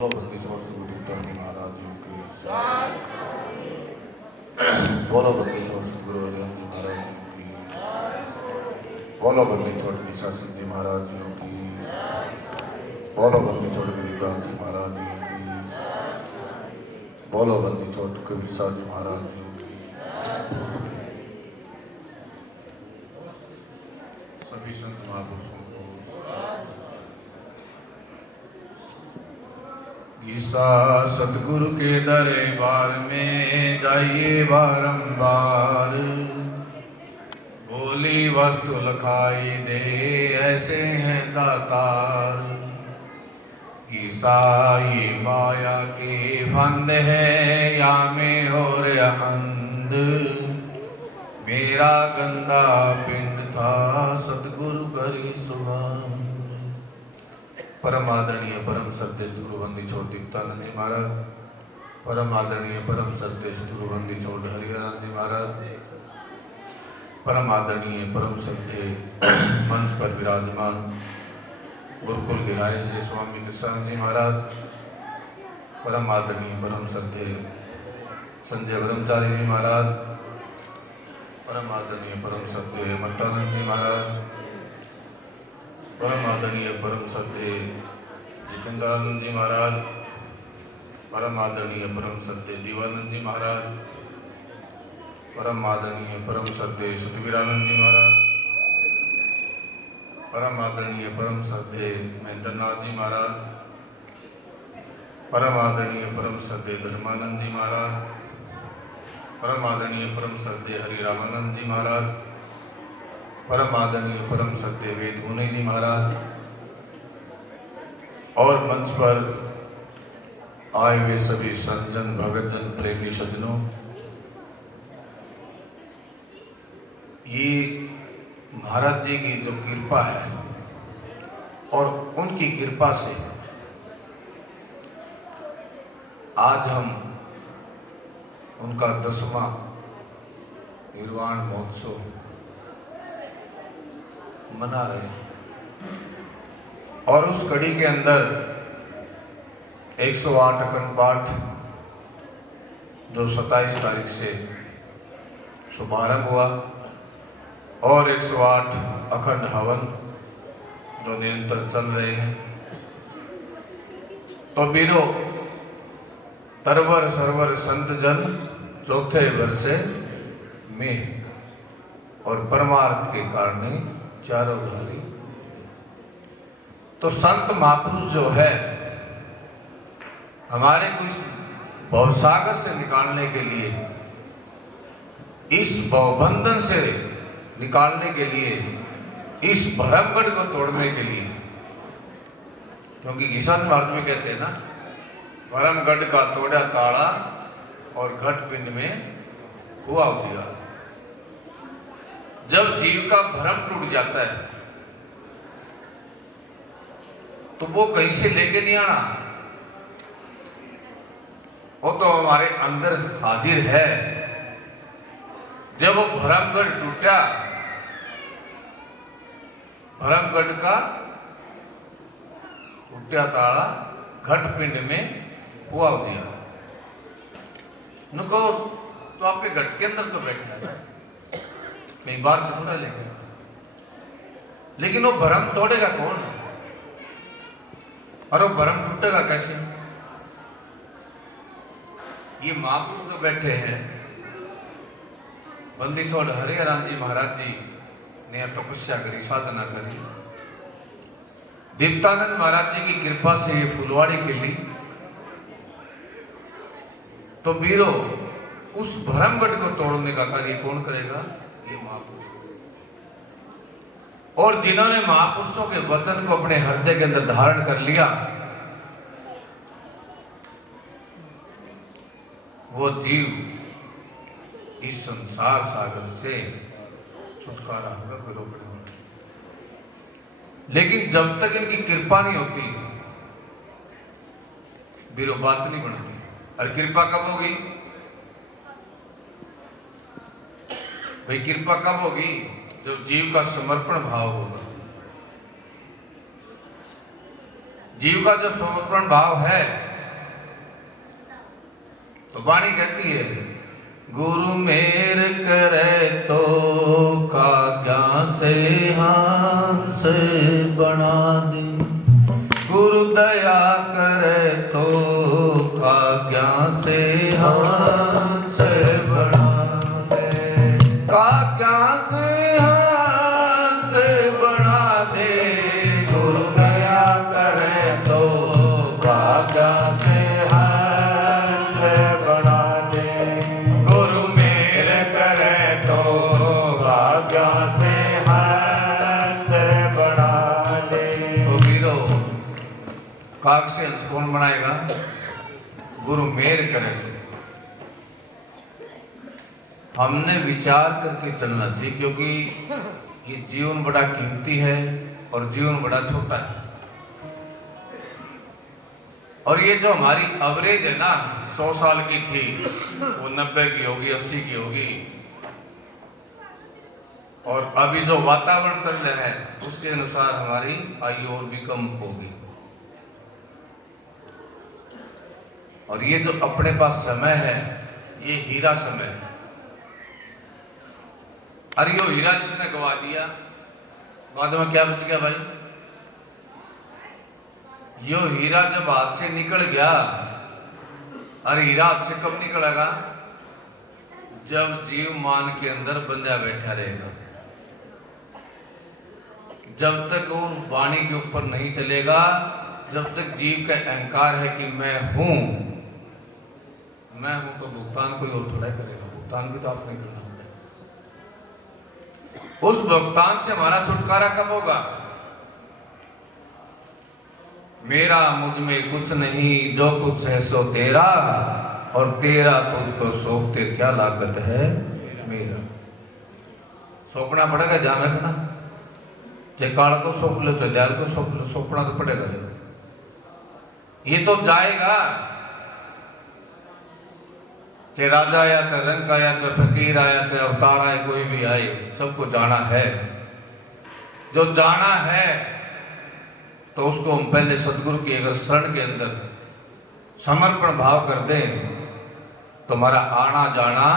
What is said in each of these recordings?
बोलो बंदी छोड़ से गुरु टहनी महाराज जी की बोलो बंदी छोड़ से गुरु हरिवंश महाराज जी की बोलो बंदी छोड़ ईशा सिद्धि महाराज जी की बोलो बंदी छोड़ गिरिदास जी महाराज जी की बोलो बंदी छोड़ कबीर साहब जी महाराज जी की सभी संत महापुरुषों को ईसा सतगुरु के दरबार में जाइए बारंबार, बोली वस्तु लखाई दे ऐसे हैं दातार। ईसा ये माया के फंद है या में और अंध, मेरा गंदा पिंड था सतगुरु करी सुगंध। परम आदरणीय परम सत्यस्थ गुरुबंदी छोड़ दीप्तानंद जी महाराज, परम आदरणीय परम सत्यस्थ गुरुबंदी छोड़ हरिहरानंद जी महाराज, परम आदरणीय परम सत्य मंच पर विराजमान गुरुकुल गिराए से स्वामी कृष्ण जी महाराज, परम आदरणीय परम सत्य संजय ब्रह्मचारी जी महाराज, परम आदरणीय परम सत्य मत्तानंद जी महाराज, परम आदरणीय परम सत्य जितेंद्रानंद जी महाराज, परम आदरणीय परम सत्य दीवानंद जी महाराज, परम आदरणीय परम सत्य सतवीरानंद जी महाराज, परम आदरणीय परम सत्य महेंद्रनाथ जी महाराज, परम आदरणीय परम सत्य धर्मानंद जी महाराज, परम आदरणीय परम सत्य हरिरामानंद जी महाराज, परम आदरणीय परम सत्य वेद मुनि जी महाराज और मंच पर आए हुए सभी संतजन भगतजन प्रेमी सज्जनों, ये महाराज जी की जो कृपा है और उनकी कृपा से आज हम उनका 10वां निर्वाण महोत्सव मना रहे हैं और उस कड़ी के अंदर 108 अखंड पाठ जो 27 तारीख से शुभारंभ हुआ और 108 अखंड हवन जो निरंतर चल रहे हैं। तो बीरो तरवर सरवर संत जन चौथे वर्षे में और परमार्थ के कारण चारों धारी। तो संत महापुरुष जो है हमारे को इस भवसागर से निकालने के लिए, इस भवबंधन से निकालने के लिए, इस भरमगढ़ को तोड़ने के लिए, क्योंकि ईशान मार्ग में कहते हैं ना, भरमगढ़ का तोड़ा ताड़ा और घट पिंड में हुआ उजियार। जब जीव का भ्रम टूट जाता है तो वो कहीं से लेके नहीं आना, वो तो हमारे अंदर हाजिर है। जब वो भरमगढ़ टूटा, भरमगढ़ का टूटा ताड़ा घट पिंड में हुआ उजियार। नुको तो आपके घट के अंदर तो बैठा है, कहीं बाहर से थोड़ा लेकिन वो भरम तोड़ेगा कौन और वो भरम टूटेगा कैसे? ये महापुरुष जो बैठे हैं, बंदी छोड़ हरिहरानंद जी महाराज जी ने तपस्या करी, साधना करी, दीप्तानंद महाराज जी की कृपा से ये फुलवाड़ी खिली। तो वीरो उस भरमगढ़ को तोड़ने का कार्य कौन करेगा? ये महापुरुष। और जिन्होंने महापुरुषों के वचन को अपने हृदय के अंदर धारण कर लिया, वो जीव इस संसार सागर से छुटकारा होगा, कोई रोक नहीं होगा। लेकिन जब तक इनकी कृपा नहीं होती वीरो बात नहीं बनती। और कृपा कब होगी भाई? कृपा कब होगी? जब जीव का समर्पण भाव होगा। जीव का जो समर्पण भाव है तो वाणी कहती है, गुरु मेर करे तो काग्या से हंस बना दे, गुरु दया करे तो काग्या से हंस बना दे, काग्या से हंस बना दे, गुरु दया करे तो काग्या से हंस बना दे, गुरु मेर करे तो काग्या से हंस बना दे। तो वीरो, काग से हंस कौन बनाएगा? गुरु मेर करे। हमने विचार करके चलना चाहिए, क्योंकि ये जीवन बड़ा कीमती है और जीवन बड़ा छोटा है। और ये जो हमारी एवरेज है ना, 100 साल की थी, वो 90 की होगी, 80 की होगी, और अभी जो वातावरण चल रहा है उसके अनुसार हमारी आयु और भी कम होगी। और ये जो अपने पास समय है, ये हीरा समय है। अरे यो हीरा जिसने गवा दिया, बाद में क्या बच गया भाई? यो हीरा जब हाथ से निकल गया, अरे हीरा हाथ से कब निकलेगा? जब जीव मान के अंदर बंधा बैठा रहेगा, जब तक वो वाणी के ऊपर नहीं चलेगा, जब तक जीव का अहंकार है कि मैं हूं तो भुगतान कोई और थोड़ा करेगा, भुगतान भी तो आपने करना पड़ेगा। उस भुगतान से हमारा छुटकारा कब होगा? मेरा मुझ में कुछ नहीं, जो कुछ है सो तेरा, और तेरा तुझको सौंपते क्या लागत है मेरा। सौंपना पड़ेगा, ध्यान रखना। चाहे काल को सौंप लो, चाहे दयाल को सौंप लो, सौंपना तो पड़ेगा। ये तो जाएगा, चाहे राजा आया, चाहे रंग आया, चाहे फकीर आया, चाहे अवतार आए, कोई भी आए, सबको जाना है। जो जाना है तो उसको हम पहले सदगुरु की अगर शरण के अंदर समर्पण भाव कर दें तो हमारा आना जाना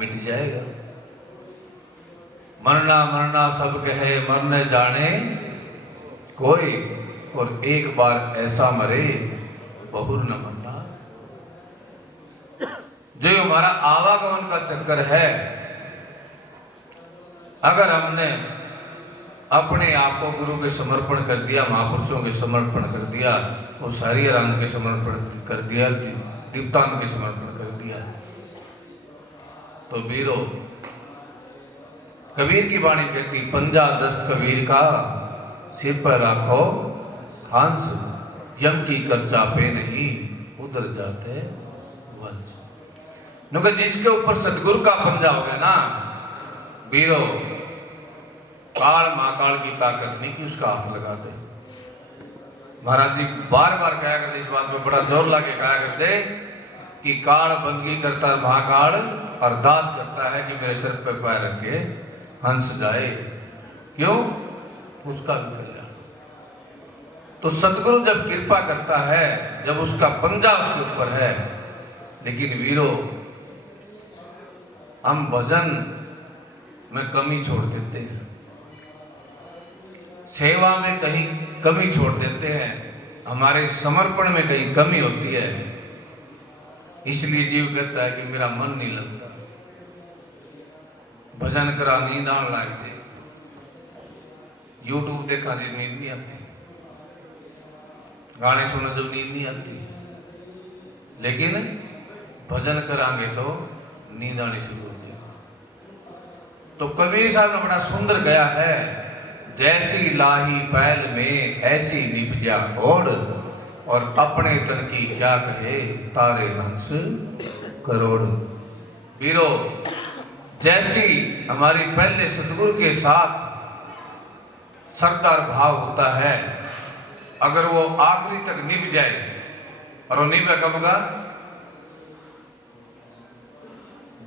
मिट जाएगा। मरना मरना सब कहे, मरने जाने कोई, और एक बार ऐसा मरे बहुर न मरना। जो हमारा आवागमन का चक्कर है, अगर हमने अपने आप को गुरु के समर्पण कर दिया, महापुरुषों के समर्पण कर दिया, वो सारी राम के समर्पण कर दिया, दीप्तान के समर्पण कर दिया, तो वीरो, कबीर की वाणी कहती, पंजा दस्त कबीर का, सिर पर राखो हंस, यम की कर्चा पे नहीं उधर जाते वंश। क्योंकि जिसके ऊपर सदगुरु का पंजा हो गया ना वीरो, काल महाकाल की ताकत नहीं कि उसका हाथ लगा दे। महाराज जी बार बार कहा करते, इस बात में बड़ा जोर लाके कहा करते कि काल बंदगी करता है, महाकाल अरदास करता है कि मेरे सिर पर पैर रख के हंस जाए। क्यों? उसका भी कल्याण। तो सदगुरु जब कृपा करता है, जब उसका पंजा उसके ऊपर है, लेकिन वीरो हम भजन में कमी छोड़ देते हैं, सेवा में कहीं कमी छोड़ देते हैं, हमारे समर्पण में कहीं कमी होती है। इसलिए जीव कहता है कि मेरा मन नहीं लगता, भजन करा नींद आने लगते, यूट्यूब देखा जी नींद नहीं आती, गाने सुना जब नींद नहीं आती, लेकिन भजन करांगे तो नींद आनी शुरू हो जाएगी। तो कबीर साहब ने बड़ा सुंदर गया है, जैसी लाही पैल में ऐसी निपजा ओढ़, और अपने तन की क्या कहे तारे हंस करोड़। वीरो, जैसी हमारी पहले सतगुरु के साथ सरदार भाव होता है, अगर वो आखिरी तक निभ जाए, और वो निभे कब का?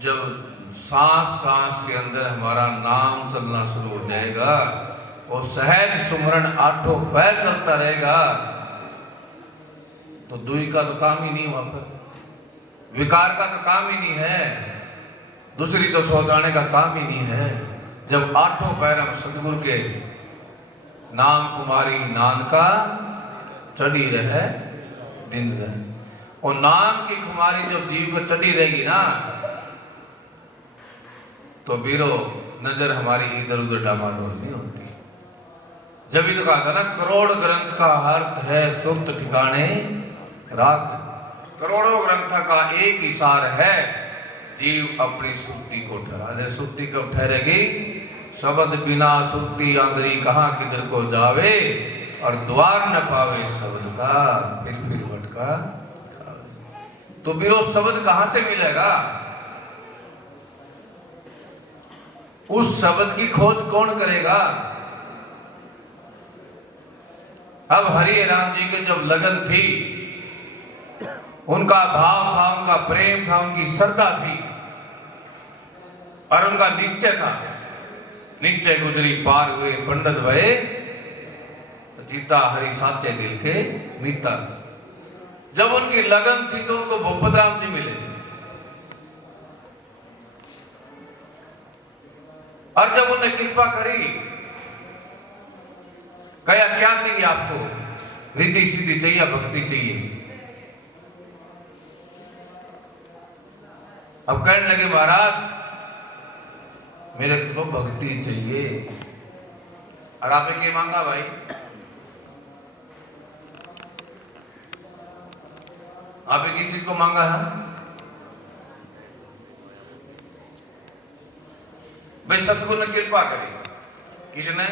जब सांस सांस के अंदर हमारा नाम चलना शुरू हो जाएगा, वो सहज सुमरण आठों पैर चलता रहेगा, तो दुई का तो काम ही नहीं वहां पर। विकार का तो काम ही नहीं है, दूसरी तो सोचाने का काम ही नहीं है। जब आठों पैरम सतगुरु के नाम कुमारी नानका चढ़ी रहे दिन रहे, और नाम की कुमारी जब जीव को चढ़ी रहेगी ना, तो बीरो नजर हमारी इधर उधर डामाडोल नहीं होती। जब भी तो कहा था ना, करोड़ ग्रंथ का अर्थ है सुरत ठिकाने राख। करोड़ों ग्रंथ का एक ही सार है, जीव अपनी सुरती को ठहरा ले। सुरती कब ठहरेगी? शब्द बिना सुरती आंदरी कहाँ किधर को जावे, और द्वार न पावे शब्द का फिर भटका। तो बीरो शब्द कहां से मिलेगा? उस शब्द की खोज कौन करेगा? अब हरि राम जी के जब लगन थी, उनका भाव था, उनका प्रेम था, उनकी श्रद्धा थी, और उनका निश्चय था। निश्चय गुजरी पार हुए पंडित भये, जीता हरि साचे दिल के मीता। जब उनकी लगन थी तो उनको भूपत राम जी मिले, और जब उन्होंने कृपा करी, कहा क्या चाहिए आपको? रिद्धि सिद्धि चाहिए, भक्ति चाहिए। अब कहने लगे महाराज मेरे को तो भक्ति चाहिए। और आपने क्या मांगा भाई? आपने किस चीज को मांगा है? भाई सतगुरु ने कृपा करी। किसने?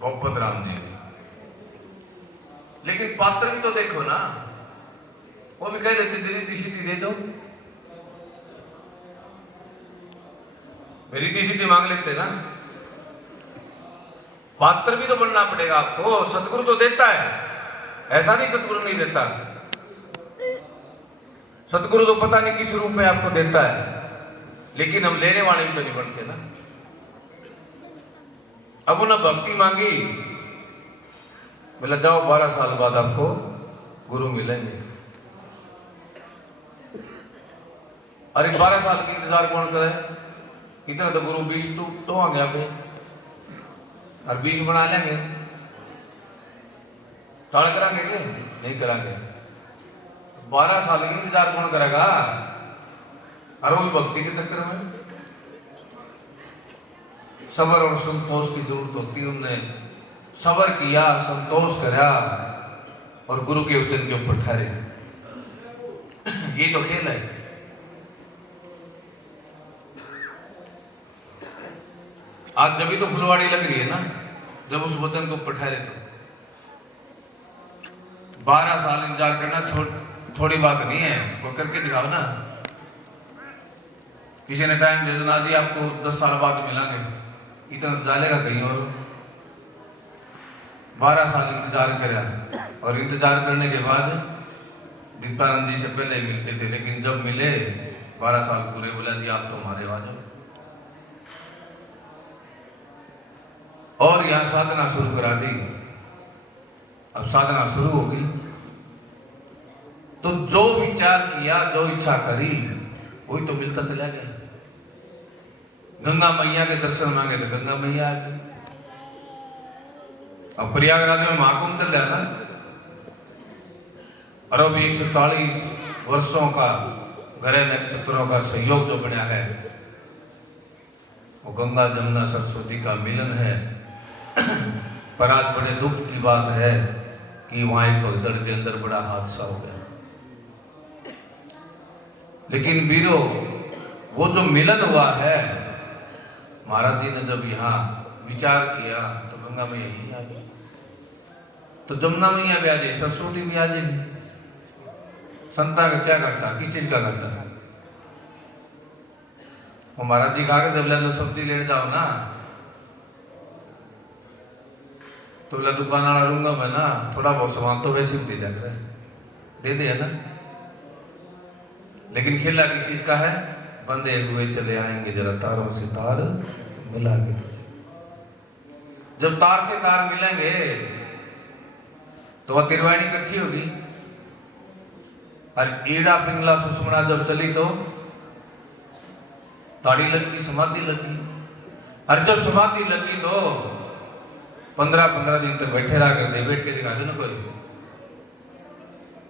भूपत राम जी ने। लेकिन पात्र भी तो देखो ना, वो भी कह देते रिद्धि सिद्धि दे दो, रिद्धि सिद्धि मांग लेते ना। पात्र भी तो बनना पड़ेगा आपको। सतगुरु तो देता है, ऐसा नहीं सतगुरु नहीं देता। सतगुरु तो पता नहीं किस रूप में आपको देता है, लेकिन हम लेने वाले भी तो नहीं बनते ना। अब उन्हें भक्ति मांगी, बोला जाओ 12 साल बाद आपको गुरु मिलेंगे। अरे 12 साल की इंतजार कौन करे? इतना तो गुरु 20 तो आ गया पे, और 20 बना लेंगे। टाल करांगे क्या? नहीं करांगे। 12 साल की इंतजार कौन करेगा? और वो भक्ति के चक्कर में सबर और संतोष की जरूरत होती है। उन्होंने सबर किया, संतोष करा, और गुरु के वचन के ऊपर ठहरे। ये तो खेल है। आज जब भी तो फुलवाड़ी लग रही है ना, जब उस वचन के ऊपर ठहरे। तो 12 साल इंतजार करना थोड़ी बात नहीं है। वो करके दिखाओ ना। किसी ने टाइम दे देना जी आपको 10 साल बाद मिलेंगे, इतना तो डालेगा कहीं और। 12 साल इंतजार करा, और इंतजार करने के बाद दीपानंद जी से पहले मिलते थे, लेकिन जब मिले 12 साल पूरे, बोला जी आप तो हमारे आ जाओ। और यहां साधना शुरू करा दी। अब साधना शुरू होगी तो जो विचार किया, जो इच्छा करी, वही तो मिलता चला गया। गंगा मैया के दर्शन मांगे तो गंगा मैया आ गई। अब प्रयागराज में महाकुंभ चल रहा है ना, और अभी 140 वर्षों का ग्रह नक्षत्रों का सहयोग जो बना है, वो गंगा जमुना सरस्वती का मिलन है। पर आज बड़े दुख की बात है कि वहां एक भगदड़ के अंदर बड़ा हादसा हो गया। लेकिन वीरो, वो जो मिलन हुआ है, महाराज जी ने जब यहाँ विचार किया तो गंगा मैया यही आ गई, तो जमुना मैया भी आ जाए, सरस्वती भी आ जाएगी। संता का क्या करता, किस चीज का करता? वो महाराज जी कहा जब तो सब्जी लेने जाओ ना, तो बोला दुकान वाला रूंगा मैं ना, थोड़ा बहुत सामान तो वैसे भी दे जाकर दे दे, है ना। लेकिन खेला किस चीज का है? बंधे हुए चले आएंगे जरा तारों से तार मिला के। जब तार से तार मिलेंगे तो वह तिरवाणी इकट्ठी होगी। और ईड़ा पिंगला सुषमना जब चली तो ताड़ी लगी, समाधि लगी। और जब समाधि लगी तो 15-15 दिन तक बैठे रहा करते, बैठ के दिखा दो ना कोई,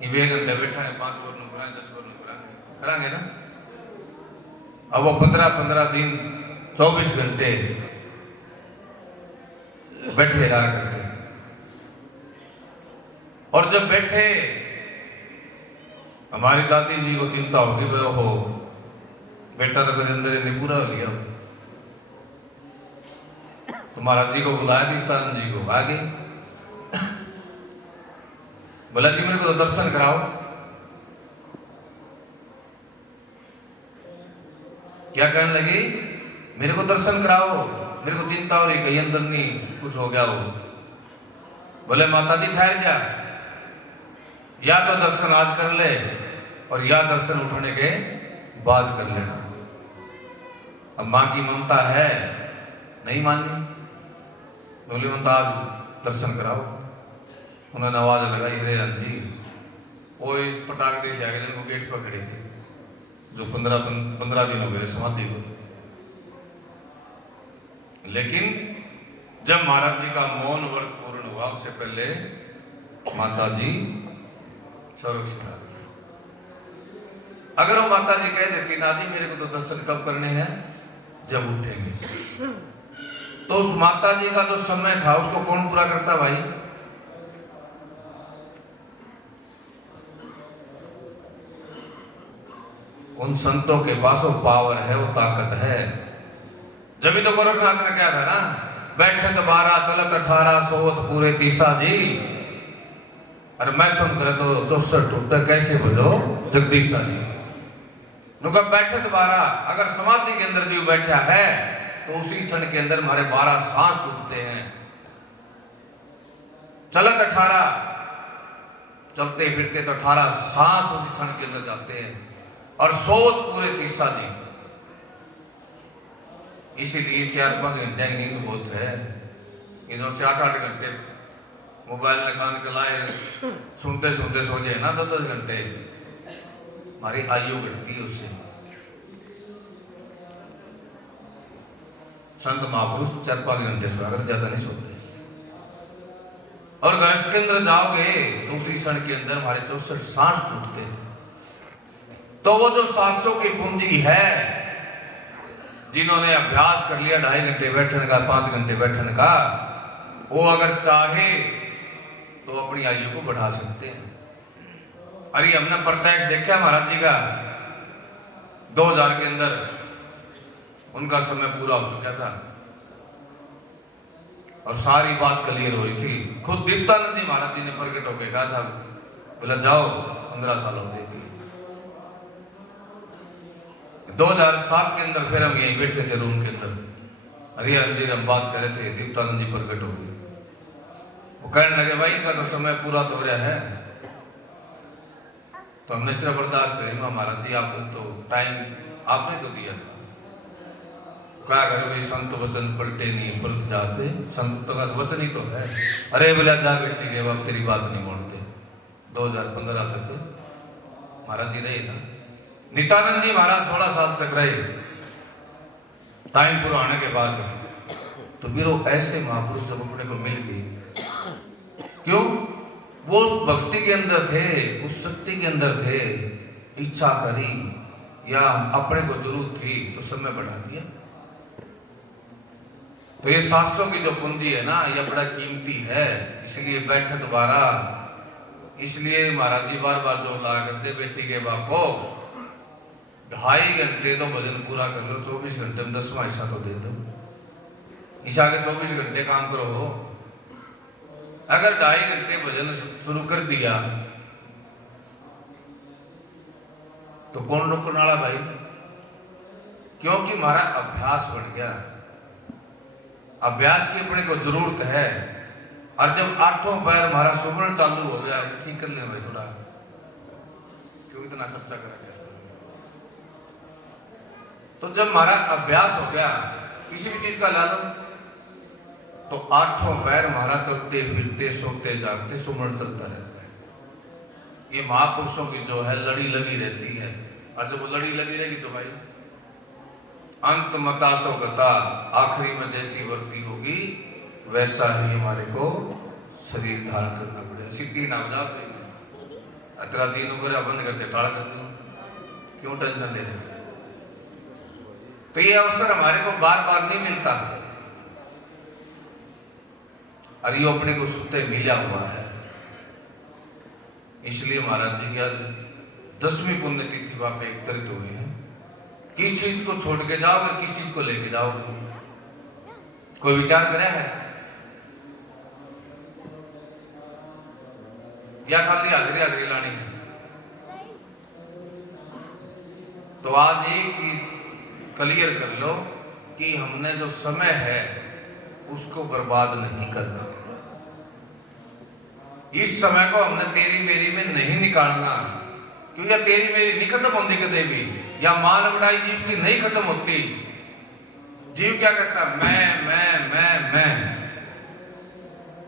ये 2 घंटे बैठा है, 5 बार कराएं, 10 बार कराएंगे ना। अब वो 15-15 दिन 24 घंटे बैठे रहा करते। और जब बैठे, हमारी दादी जी को चिंता होगी, भाई हो बेटा तो कभी अंदर ही नहीं पूरा हो गया। तो महाराज जी को बुलाया, दीप्तानंद जी को, आगे बोला जी मेरे को तो दर्शन कराओ। क्या कहने लगी, मेरे को दर्शन कराओ, मेरे को चिंता हो रही, कहीं अंदर नहीं कुछ हो गया हो। बोले माता जी ठहर जा, या तो दर्शन आज कर ले और या दर्शन उठने के बाद कर लेना। अब मां की ममता है, नहीं मानी, बोली ममता आज दर्शन कराओ। उन्होंने आवाज लगाई, रे जी वो इस पटाख देश आ गए जिनको गेट पर खड़े थे, जो 15 दिन हो गए समाधि को। लेकिन जब महाराज जी का मौन व्रत पूर्ण हुआ, उससे पहले माता जी सुरक्षित आ गई। अगर वो माता जी कह देती ना जी मेरे को तो दर्शन कब करने हैं, जब उठेंगे, तो उस माता जी का जो समय था उसको कौन पूरा करता भाई? उन संतों के पास वो पावर है, वो ताकत है। जब तो गोरखनाथ ने क्या था ना, बैठत 12 चलत 18 सोवत पूरे तीसा जी, और मैं तुम करे तो 64 टूटते कैसे बजो जगदीशा जी। नुका बैठत 12, अगर समाधि के अंदर जीव बैठा है तो उसी क्षण के अंदर हमारे 12 सांस टूटते हैं। चलत 18, चलते फिरते तो 18 सांस उसी क्षण के अंदर जाते हैं, और सोवत पूरे तीसा जी। इसीलिए 4-5 घंटे की नींद बहुत है। इधर से 8-8 घंटे मोबाइल में कान के लाए सुनते सुनते सो जाए ना 10-10 घंटे, हमारी आयु घटती है उससे। संत महापुरुष 4-5 घंटे सोकर ज्यादा नहीं सोते। और गृहस्थ के अंदर जाओगे तो उसी क्षण के अंदर हमारे 64 सांस टूटते हैं। तो वो जो सांसों की पूंजी है, जिन्होंने अभ्यास कर लिया 2.5 घंटे बैठने का, 5 घंटे बैठने का, वो अगर चाहे तो अपनी आयु को बढ़ा सकते हैं। अरे हमने प्रत्यक्ष देखा महाराज जी का, 2000 के अंदर उनका समय पूरा हो चुका था और सारी बात क्लियर हुई थी। खुद दीप्तानंद जी महाराज जी ने प्रकट होकर कहा था, बोला जाओ 15 साल होते थे। 2007 के अंदर फिर हम यहीं बैठे थे रूम के अंदर, अरे अंजीर हम बात कर रहे थे, दीप्तानंद जी प्रकट हो गए। वो कहने लगे भाई इनका तो समय पूरा तो हो रहा है। तो हमने सिर्फ बर्दाश्त करी, महाराज जी आपने तो टाइम आपने तो दिया। क्या करे भाई, संत वचन पलटे नहीं पलट जाते, संत का वचन ही तो है। अरे बोला जा बेटी के बाप तेरी बात नहीं मोड़ते। 2015 तक महाराज जी रहे ना, नित्यानंद जी महाराज 16 साल तक रहे। टाइम पूरा आने के बाद तो फिर वो ऐसे महापुरुष जब अपने को मिल गए, क्यों? वो उस भक्ति के अंदर थे, उस शक्ति के अंदर थे। इच्छा करी या अपने को जरूरत थी तो समय बढ़ा दिया। तो ये शास्त्रों की जो पूंजी है ना, ये बड़ा कीमती है। इसलिए बैठक दोबारा, इसलिए महाराज जी बार बार जो ला करते बेटी के बाप को 2.5 घंटे तो भजन पूरा कर लो, 24 घंटे में 10वां हिस्सा तो दे दो। ईशा के 24 घंटे काम करो। अगर 2.5 घंटे भजन शुरू कर दिया तो कौन रोकने वाला भाई? क्योंकि हमारा अभ्यास बन गया। अभ्यास की अपने को जरूरत है। और जब 8 पैर हमारा सुमरण चालू हो गया, ठीक कर ले भाई थोड़ा, क्यों इतना खर्चा करा गया। तो जब हमारा अभ्यास हो गया किसी भी चीज का ला लो, तो 8 पैर हमारा चलते फिरते सोते जागते सुमरण चलता रहता है। ये महापुरुषों की जो है लड़ी लगी रहती है, और जब वो लड़ी लगी रहेगी तो भाई अंत मतासो गता, आखिरी में जैसी वर्ती होगी वैसा ही हमारे को शरीर धारण करना पड़ेगा। सिद्धि ना बजा अतरा तीनों करे बंद करके टाल कर दो, क्यों टेंशन ले रहे? तो ये अवसर हमारे को बार बार नहीं मिलता, और ये अपने को सुते मिला हुआ है। इसलिए महाराज जी की 10वीं पुण्यतिथि वहां पे एकत्रित हुए हैं। किस चीज को छोड़ के जाओगे, किस चीज को लेके जाओगे? कोई विचार करा है या खाली हाजरी हाजरी लानी है? तो आज एक चीज क्लियर कर लो कि हमने जो समय है उसको बर्बाद नहीं करना। इस समय को हमने तेरी मेरी में नहीं निकालना, क्योंकि तेरी मेरी नहीं खत्म होती कदे भी, या मान बढ़ाई जीव की नहीं खत्म होती। जीव क्या कहता? मैं।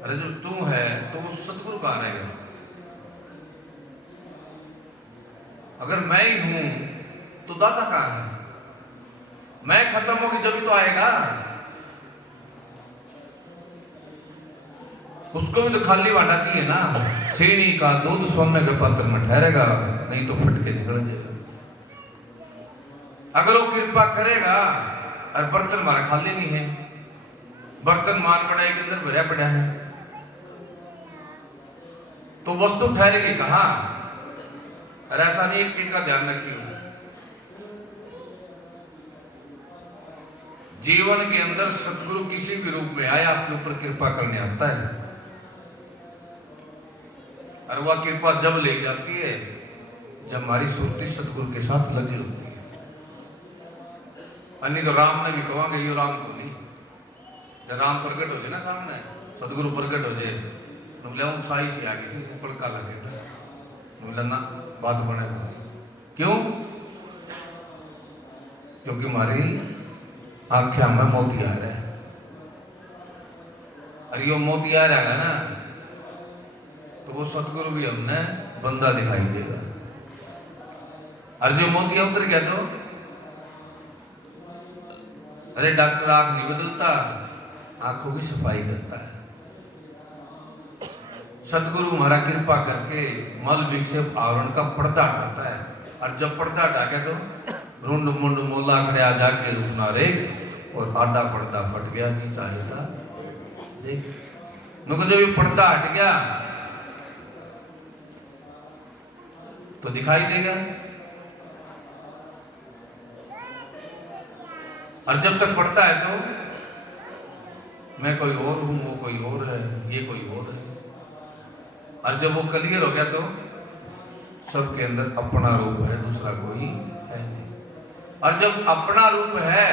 अरे जो तू है तो वो सतगुरु कहां रहेगा? अगर मैं ही हूं तो दाता कहां है? मैं खत्म होगी जब तो आएगा, उसको भी तो खाली बांटा चाहिए ना। सेनी का दूध सोने के पात्र में ठहरेगा, नहीं तो फट के निकल जाएगा। अगर वो कृपा करेगा, और बर्तन हमारा खाली नहीं है, बर्तन मान बढ़ाई के अंदर भरा पड़ा है, तो वस्तु ठहरेगी कहां? और ऐसा नहीं, एक चीज का ध्यान रखिए, जीवन के अंदर सतगुरु किसी भी रूप में आए आपके ऊपर कृपा करने आता है, और वह कृपा जब ले जाती है जब हमारी सुरती सतगुरु के साथ लगी होती है। अन्य तो राम ने भी कहोगे यो राम को नहीं, जब राम प्रकट हो जाए ना सामने, सतगुरु प्रकट हो जाए तो बोले हम साई से आगे थी ऊपर का लगे, बोला ना बात बने। क्यों? क्योंकि हमारी आंखें में मोती आ रहा है, और यो मोती आ रहा है ना, तो वो सतगुरु भी हमने बंदा दिखाई देगा। और जो मोतिया उतर गया तो अरे डॉक्टर आंख नहीं बदलता, आंखों की सफाई करता है। सतगुरु हमारा कृपा करके मल विक्षेप आवरण का पर्दा हटाता है, और जब पर्दा हटा तो रुंड मुंड मोला खड़िया जाके रुकना रेख, और आडा पर्दा फट गया जी चाहेता देख। जब ये पर्दा हट गया तो दिखाई देगा, और जब तक पढ़ता है तो मैं कोई और हूं, वो कोई और है, ये कोई और है। और जब वो क्लियर हो गया तो सबके अंदर अपना रूप है, दूसरा कोई है नहीं। और जब अपना रूप है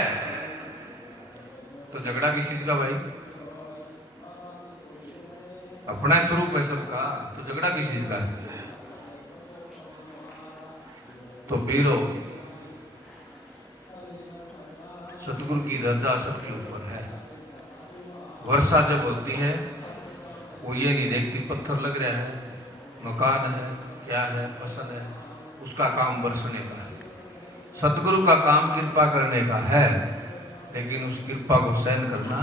तो झगड़ा किस चीज का भाई? अपना स्वरूप है सबका, तो झगड़ा किस चीज का है? तो बीरो सतगुरु की रजा सबके ऊपर है। वर्षा जब होती है वो ये नहीं देखती पत्थर लग रहा है, मकान है, क्या है, फसल है, उसका काम बरसने का है। सतगुरु का काम कृपा करने का है, लेकिन उस कृपा को सहन करना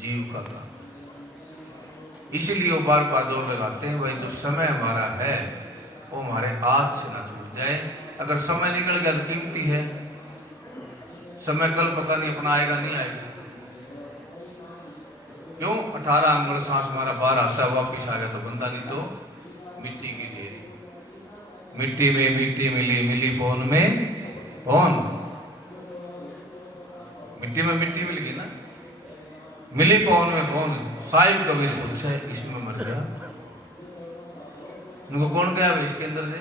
जीव का काम। इसीलिए वो बार बार जोर लगाते हैं भाई जो समय हमारा है वो हमारे आज से ना छूट जाए। अगर समय निकल गया तो कीमती है, समय कल पता नहीं अपना आएगा नहीं आएगा। क्यों? 18 अंगुल सांस हमारा बाहर आता है, वापिस आ गया तो बंदा, नहीं तो मिट्टी की ढेरी। मिट्टी में मिट्टी मिली, मिली पौन में पौन, मिट्टी में मिट्टी मिल गई ना, मिली पौन में पौन। साहिब कबीर पूछे इसमें मर गया, उनको कौन गया इसके अंदर से?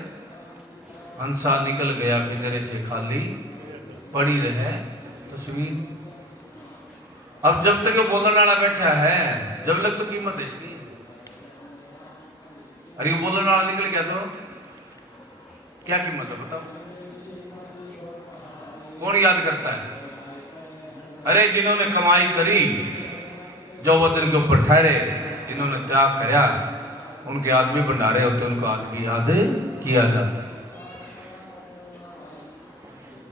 हंसा निकल गया पिंजरे से, खाली पड़ी रहे तस्वीर। अब जब तक वो बोलने वाला बैठा है, जब तक तो कीमत है इसकी। अरे वो बोलने वाला निकल गया तो क्या कीमत है बताओ? कौन याद करता है? अरे जिन्होंने कमाई करी, जो वचन के ऊपर ठहरे, जिन्होंने त्याग कराया, उनके आज भी भंडारे होते हैं, उनको आज भी याद किया जाता है।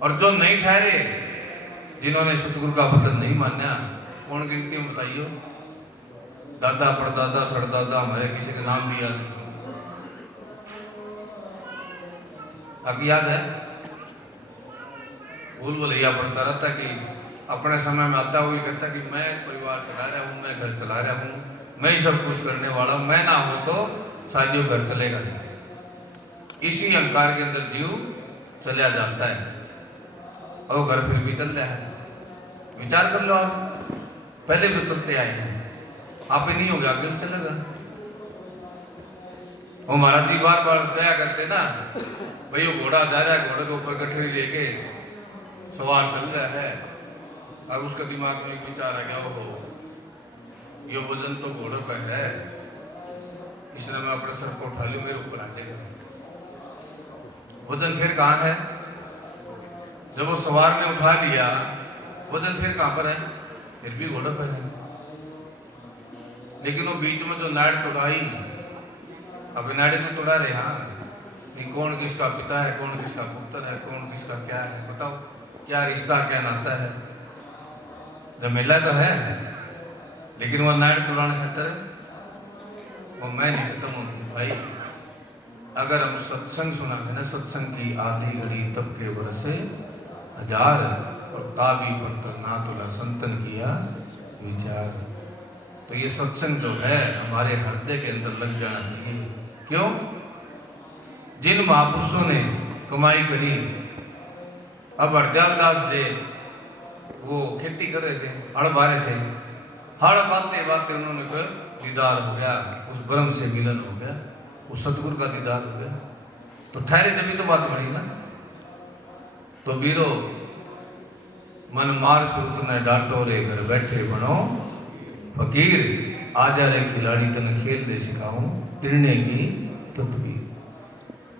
और जो नहीं ठहरे, जिन्होंने सतगुरु का वचन नहीं माना, कौन गिनती में बताइयो? दादा परदादा सड़दादा हमारे किसी के नाम भी याद नहीं। अब याद है, भूल भुलैया पड़ता रहता कि अपने समय में आता हुआ कहता कि मैं परिवार चला रहा हूँ, मैं घर चला रहा हूँ, मैं ही सब कुछ करने वाला हूँ, मैं ना हो तो शादी घर चलेगा नहीं। इसी अहंकार के अंदर जीव चला जाता है और घर फिर भी चल रहा है। विचार कर लो, आप पहले भी चलते आए हैं, आप ही नहीं हो गया, आगे भी चलेगा। वो महाराज जी बार बार दया करते ना, भाई वो घोड़ा जा रहा है, घोड़े के ऊपर गठरी लेके सवार चल रहा है, अब उसके दिमाग में एक विचार आ गया, हो ये वजन तो घोड़े पे है, इसलिए मैं अपने सर को उठा लूं, मेरे ऊपर आ जाएगा। वजन फिर कहाँ है? जब वो सवार ने उठा लिया, वजन फिर कहाँ पर है? फिर भी घोड़े पे है। लेकिन वो बीच में जो नाड़ तोड़ाई, अब नाड़े तो तोड़ा रहे, हाँ, कौन किसका पिता है, कौन किसका पुत्र है, कौन किसका क्या है, बताओ क्या रिश्ता, क्या नाता है? झमेला तो है, लेकिन वो नाड़ तोड़ाने खातर वो मैं नहीं खत्म होंगी भाई। अगर हम सत्संग सुनांगे ना, सत्संग की आधी घड़ी तब के बरसे हजार, और ताबी पर ना तुला संतन किया विचार। तो ये सत्संग जो है हमारे हृदय के अंदर लग जाना चाहिए। क्यों? जिन महापुरुषों ने कमाई करी, अब हरदयाल दास जी वो खेती कर रहे थे, हड़ बा रहे थे, हड़ बाते बाते उन्होंने दीदार हो गया, उस ब्रह्म से मिलन हो गया, उस सतगुरु का दीदार हो गया, तो ठहरे जब तो बात बनी ना। तो बीरो मन मार सुरत न डांटो रे, घर बैठे बनो फकीर, आजा रे खिलाड़ी तन खेल दे सिखाऊं, तिरने की तदबीर।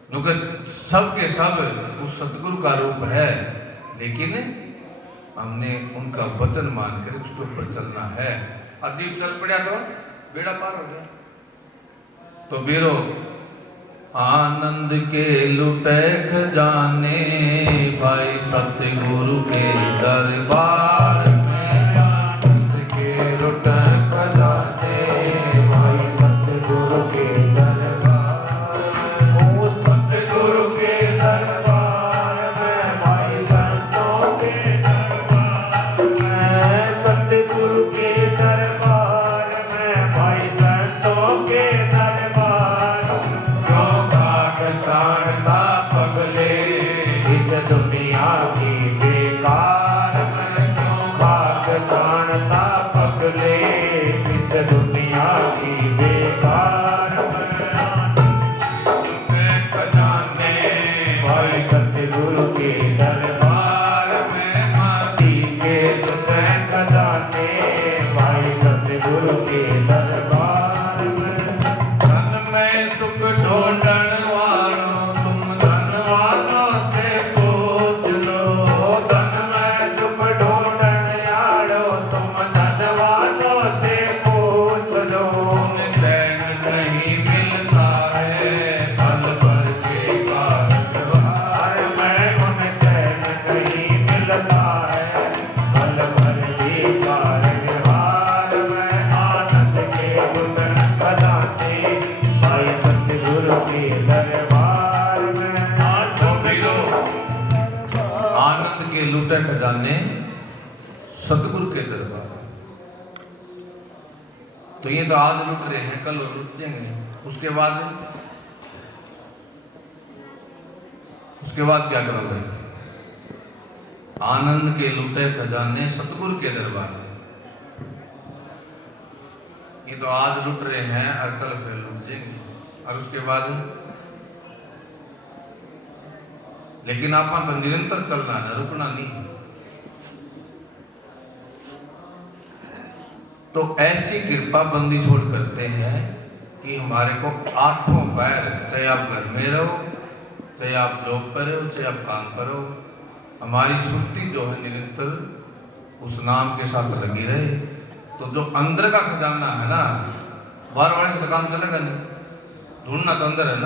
क्योंकि सब के सब उस सतगुरु का रूप है, लेकिन हमने उनका वचन मानकर उसके ऊपर चलना है। अब जीव चल पड़ा तो बेड़ा पार हो गया। तो बीरो आनंद के लुटे खजाने, भाई सतगुरु के दरबार में, आनंद के लुटे खजाने, भाई सतगुरु के दरबार, ओ सतगुरु के दरबार में, भाई संतों के दरबार में, सतगुरु के दरबार में, भाई संतों के दरबार, जो भाग छाड़ता पगले इस दुनिया की बेकार में, जो भाग छाड़ता पगले इस दुनिया की बेकार में, खजाने भाई सतगुरु के दरबार में, मस्ती के तुम्हें खजाने भाई सतगुरु के दरबार में। धन में सुख ढूंढन वालों तुम धनवानों से पूछ लो, धन में सुख ढूंढन यारो तुम धनवानों से पूछ लो। चैन नहीं मिलता है पल भर के कारवार में, उन्हें चैन नहीं मिलता है पल भर के कारवार में, आनंद के गुण खजाने भाई सतगुरु के दरबार में। आनंद के लूटे खजाने सतगुरु के दरबार। तो ये तो आज लुट रहे हैं, कल लुट जाएंगे। उसके बाद क्या करोगे? आनंद के लूटे खजाने सतगुरु के दरबार। ये तो आज लुट रहे हैं और कल फिर लुट जाएंगे। और उसके बाद लेकिन आप तो निरंतर चलना है, रुकना नहीं। तो ऐसी कृपा बंदी छोड़ करते हैं कि हमारे को आठों पैर, चाहे आप घर में रहो, चाहे आप जॉब पर हो, चाहे आप काम पर हो, हमारी सुरती जो है निरंतर उस नाम के साथ लगी रहे। तो जो अंदर का खजाना है ना, बार बार से काम चलेगा नहीं। ढूंढना तो अंदर है ना।